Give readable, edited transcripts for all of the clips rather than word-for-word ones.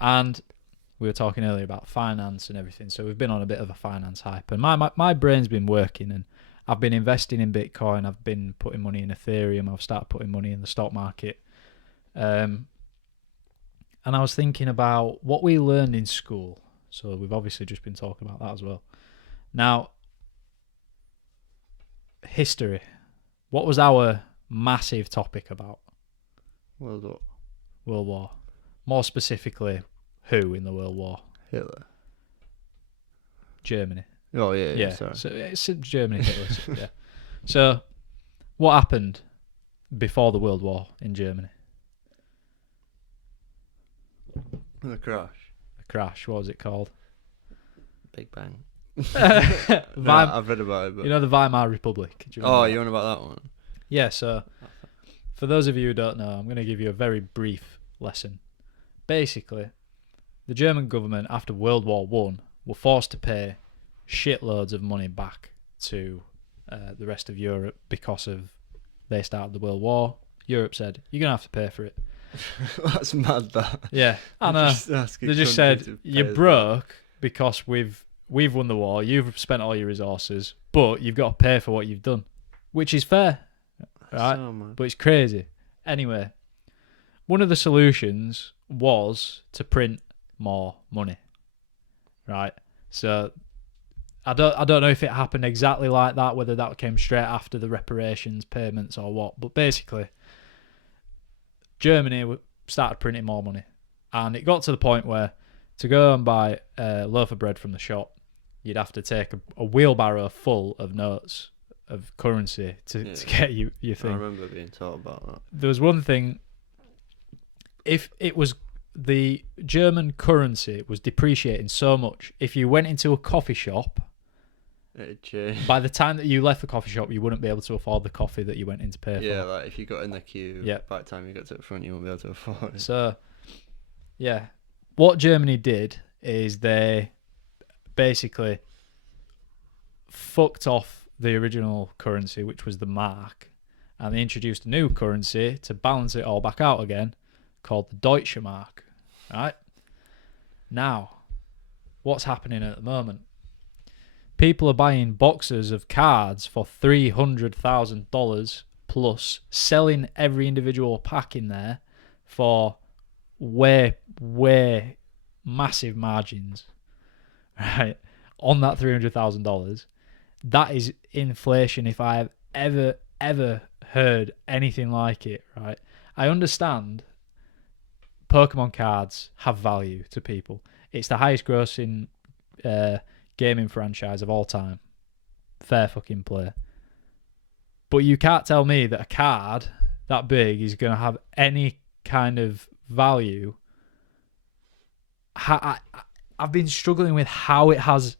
And we were talking earlier about finance and everything, so we've been on a bit of a finance hype. And my brain's been working, and I've been investing in Bitcoin. I've been putting money in Ethereum. I've started putting money in the stock market. And I was thinking about what we learned in school. So we've obviously just been talking about that as well. Now, history. What was our massive topic about? World War. World War. More specifically, who in the World War? Hitler. Germany. Oh, yeah. Sorry. So it's Germany, Hitler. Yeah. So, what happened before the World War in Germany? The crash. The crash. What was it called? Big Bang. No, I've read about it. But... You know the Weimar Republic? You on about that one? Yeah, so for those of you who don't know, I'm going to give you a very brief lesson. Basically, the German government, after World War One, were forced to pay shitloads of money back to the rest of Europe because of they started the World War. Europe said, you're going to have to pay for it. That's mad, that. Yeah, I know. They just said, you're broke because we've won the war, you've spent all your resources, but you've got to pay for what you've done, which is fair, right? But it's crazy. Anyway, one of the solutions was to print more money, right? So I don't know if it happened exactly like that, whether that came straight after the reparations payments or what, but basically Germany started printing more money, and it got to the point where to go and buy a loaf of bread from the shop, you'd have to take a wheelbarrow full of notes of currency to get your thing. I remember being taught about that. There was one thing, if it was the German currency was depreciating so much, if you went into a coffee shop, by the time that you left the coffee shop, you wouldn't be able to afford the coffee that you went in to pay for. Yeah, like if you got in the queue, by the time you got to the front, you wouldn't be able to afford it. So, yeah. What Germany did is they basically fucked off the original currency, which was the mark, and they introduced a new currency to balance it all back out again, called the Deutsche Mark. Right? Now, what's happening at the moment? People are buying boxes of cards for $300,000 plus, selling every individual pack in there for way massive margins, right? On that $300,000. That is inflation if I have ever heard anything like it, right? I understand Pokemon cards have value to people. It's the highest grossing gaming franchise of all time. Fair fucking play. But you can't tell me that a card that big is going to have any kind of value. I've been struggling with how it has.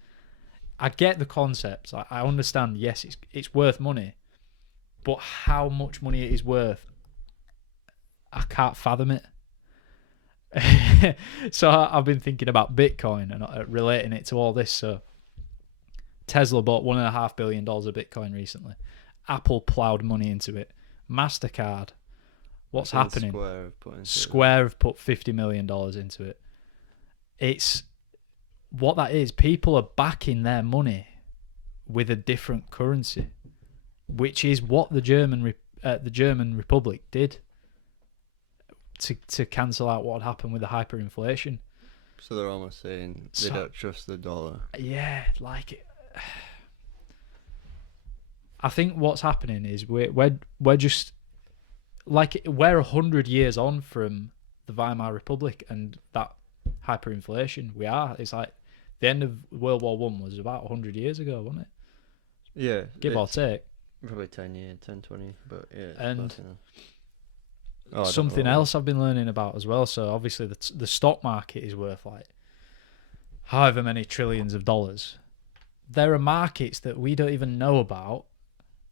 I get the concept. I understand, yes, it's worth money. But how much money it is worth, I can't fathom it. So I've been thinking about Bitcoin and relating it to all this. So Tesla bought $1.5 billion of Bitcoin recently. Apple ploughed money into it. MasterCard, what's happening? Square have put $50 million into it. It's what that is. People are backing their money with a different currency, which is what the German Republic did to cancel out what had happened with the hyperinflation. So they're almost saying they don't trust the dollar. Yeah, like it. I think what's happening is we're just like we're 100 years on from the Weimar Republic and that hyperinflation. We are. It's like the end of World War One was about 100 years ago, wasn't it? Yeah, give or take. Probably 10 years, 10, 20, but yeah. And something else I've been learning about as well. So obviously the stock market is worth like however many trillions of dollars. There are markets that we don't even know about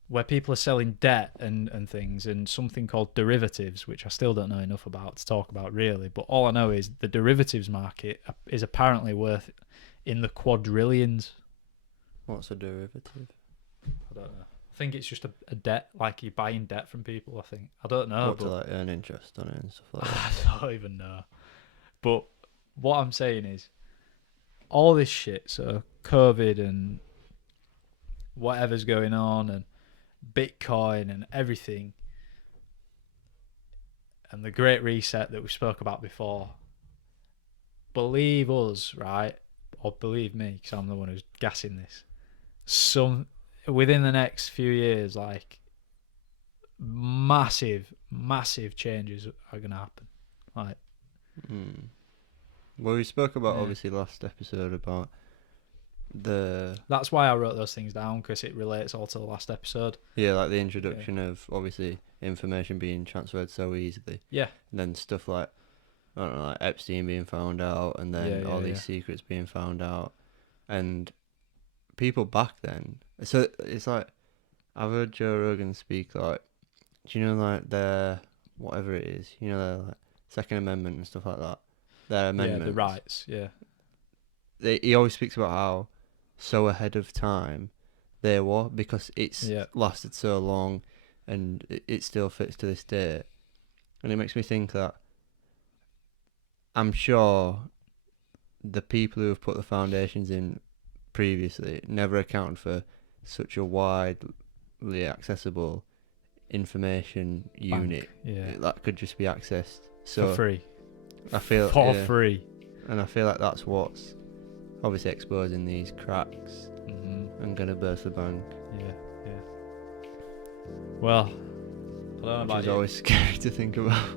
where people are selling debt and things, and something called derivatives, which I still don't know enough about to talk about really. But all I know is the derivatives market is apparently worth in the quadrillions. What's a derivative? I don't know. I think it's just a debt, like you're buying debt from people, I think. I don't know. What, to like earn interest on it and stuff like that? I don't even know. But what I'm saying is, all this shit, so COVID and whatever's going on and Bitcoin and everything and the Great Reset that we spoke about before, believe us, right? Or believe me, because I'm the one who's gassing this. Within the next few years, like, massive changes are going to happen. Like, Well, we spoke about, Yeah. obviously, last episode about that's why I wrote those things down, because it relates all to the last episode. like the introduction of, obviously, information being transferred so easily. Yeah. And then stuff like, I don't know, like Epstein being found out, and then all these secrets being found out. And people back then, so it's like, I've heard Joe Rogan speak, like, do you know, like, their, whatever it is, you know, their, like, Second Amendment and stuff like that, their amendments. Yeah, the rights, yeah. He always speaks about how so ahead of time they were, because it's lasted so long and it still fits to this day. And it makes me think that I'm sure the people who have put the foundations in previously never accounted for such a widely accessible information unit that could just be accessed for free. I feel for free, and I feel like that's what's obviously exposing these cracks and gonna burst the bank. Yeah. Well, I don't know about which is you. always scary to think about.